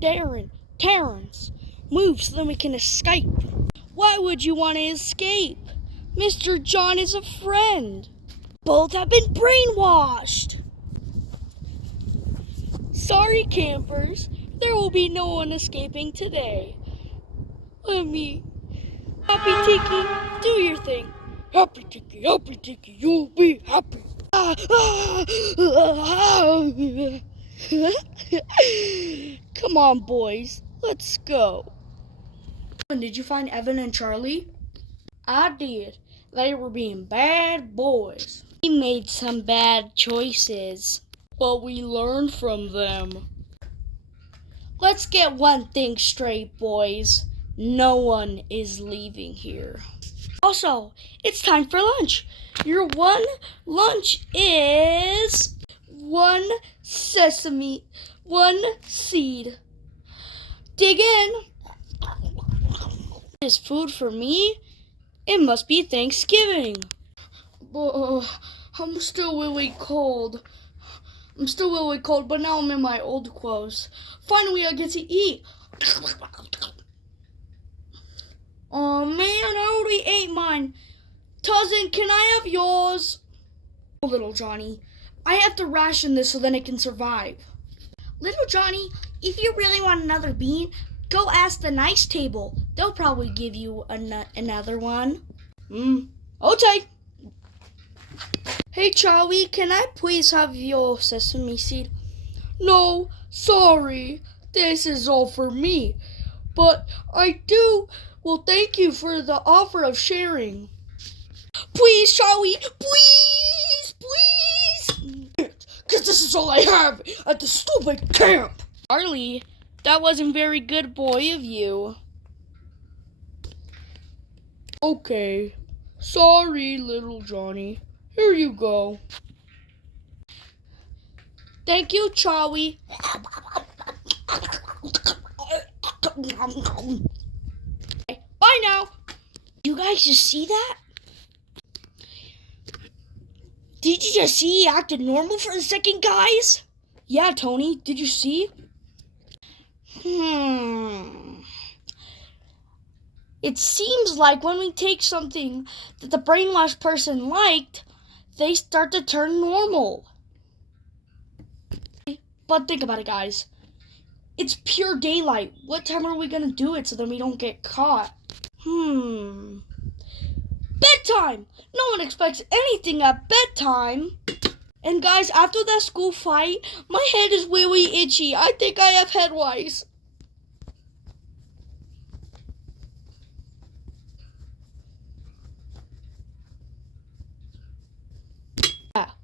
Darren, Terrence, move so then we can escape. Why would you want to escape? Mr. John is a friend. Both have been brainwashed. Sorry, campers. There will be no one escaping today. Happy Tiki, do your thing. Happy Tiki, you'll be happy. Come on, boys, let's go. Did you find Evan and Charlie? I did. They were being bad boys. We made some bad choices, but we learned from them. Let's get one thing straight, boys. No one is leaving here. Also, it's time for lunch. Your one lunch is 1 sesame, 1 seed. Dig in. Is food for me? It must be Thanksgiving. I'm still really cold. But now I'm in my old clothes. Finally, I get to eat. Oh man, I already ate mine. Cousin, can I have yours? Oh, little Johnny, I have to ration this so then it can survive. Little Johnny, if you really want another bean, go ask the nice table. They'll probably give you another one. Okay. Hey Charlie, can I please have your sesame seed? No, sorry. This is all for me. But I do. Well, thank you for the offer of sharing. Please, Charlie, please. Because this is all I have at the stupid camp. Charlie, that wasn't very good, boy, of you. Okay. Sorry, little Johnny. Here you go. Thank you, Charlie. Bye now. You guys just see that? Did you just see he acted normal for a second, guys? Yeah, Tony, did you see? It seems like when we take something that the brainwashed person liked, they start to turn normal. But think about it, guys. It's pure daylight. What time are we going to do it so that we don't get caught? Bedtime! No one expects anything at bedtime. And guys, after that school fight, my head is really itchy. I think I have head lice.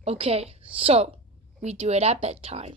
Okay, so we do it at bedtime.